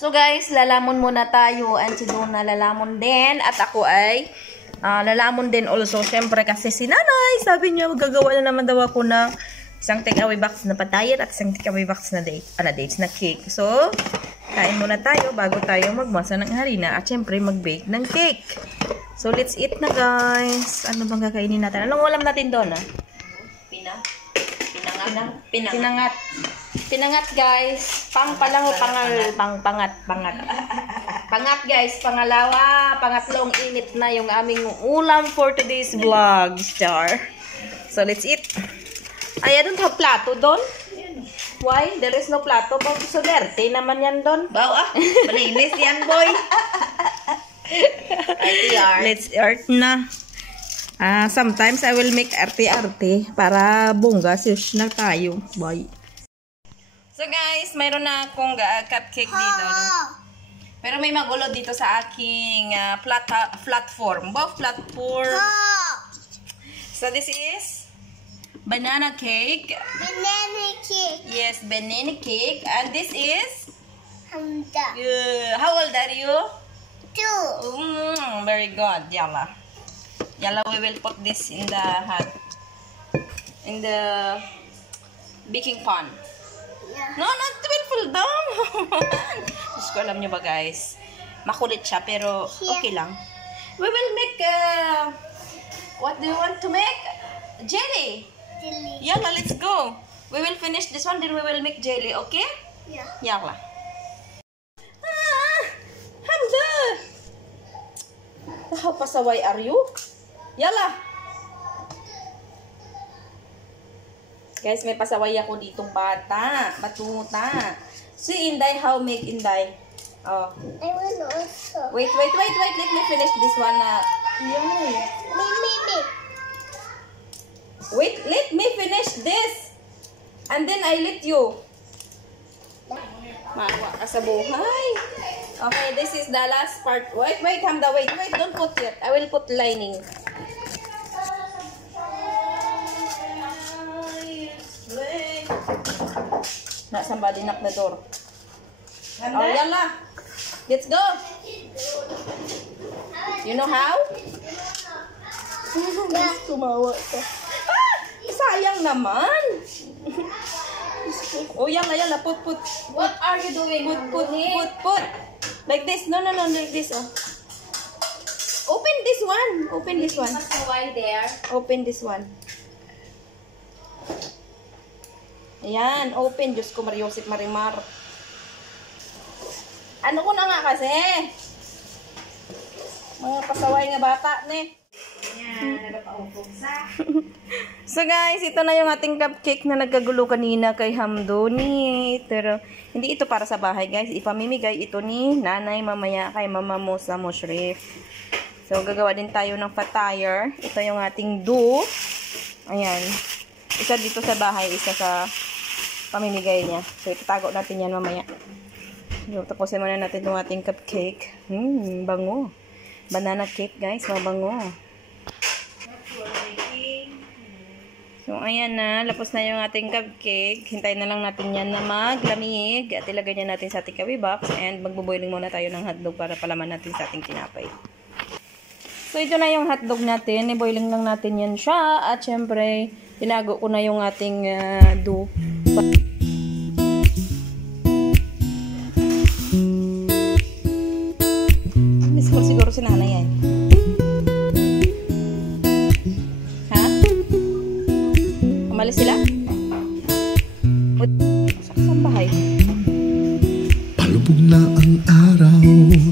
So guys, lalamon muna tayo. And si Donna lalamon din. At ako ay lalamon din also. Siyempre kasi si nanay, sabi niya, magagawa na naman daw ako ng isang takeaway box na patayan at isang takeaway box na dates na cake. So, kain muna tayo bago tayo magmasa ng harina. At siyempre, mag-bake ng cake. So, let's eat na guys. Ano bang kakainin natin? Anong ulam natin doon? Pinangat. Pinangat guys. Pangat guys. Pangalawa. Pangatlong init na yung aming ulam for today's vlog. Star. So let's eat. I don't have plato doon. Why? There is no plato. So dirty naman yan doon. Bawa. Malinis yan boy. Let's art na. Sometimes I will make arte-arte para bongga sus na tayo. Bye. So guys, mayroon na akong cupcake dito. Pero may magulo dito sa aking platform. Platform. So this is banana cake. Banana cake. Yes, banana cake. And this is Hamda. How old are you? 2. Very good. Yalla. Yalla, we will put this in the baking pan. Yeah. No, not will fall down. Diyos ko, alam nyo ba guys? Makulit siya, pero okay lang. We will make, what do you want to make? Jelly. Yalla, let's go. We will finish this one, then we will make jelly, okay? Yeah. Yalla. Hamza! How pasaway are you? Yalla! Guys, may pasaway ako ditong bata. Batuta. Si Inday, how make Inday? Oh. I will also. Wait. Let me finish this one. Yay. Me. Wait, let me finish this. And then I let you. Maawa ka sa buhay. Okay, this is the last part. Wait, Hamda, wait. Don't put yet. I will put lining. Not somebody knock the door. Oh, yalla. Let's go. You know how? Tumawa ka. Sayang naman. Oh, yalla. Put. What are you doing? Put. Like this. No, like this. Oh. Open this one. Why there? Open this one. Ayan, open. Diyos ko, Mariosip Marimar. Ano ko na nga kasi? Mga pasaway nga bata, ne? Ayan, nagpaupog sa. So guys, ito na yung ating cupcake na nagkagulo kanina kay Hamdoni. Pero, hindi ito para sa bahay guys. Ipamimigay ito ni nanay mamaya kay Mama mo sa Mushrif. So, gagawa din tayo ng fatire. Ito yung ating dough. Ayan. Isa dito sa bahay, isa sa pamimigay niya. So, itatago natin yan mamaya. So, tapusin muna natin itong ating cupcake. Bango. Banana cake, guys. Mabango. So, ayan na. Lapos na yung ating cupcake. Hintayin na lang natin yan na maglamig. At ilagay niya natin sa takeaway box. And magbo-boiling muna tayo ng hotdog para palaman natin sa ating tinapay. So, ito na yung hotdog natin. I-boiling lang natin yan siya. At syempre, tinago ko na yung ating dough. Miss ko siguro si nanay yan. Ha? Umalis sila? Sa bahay. Palubog na ang araw.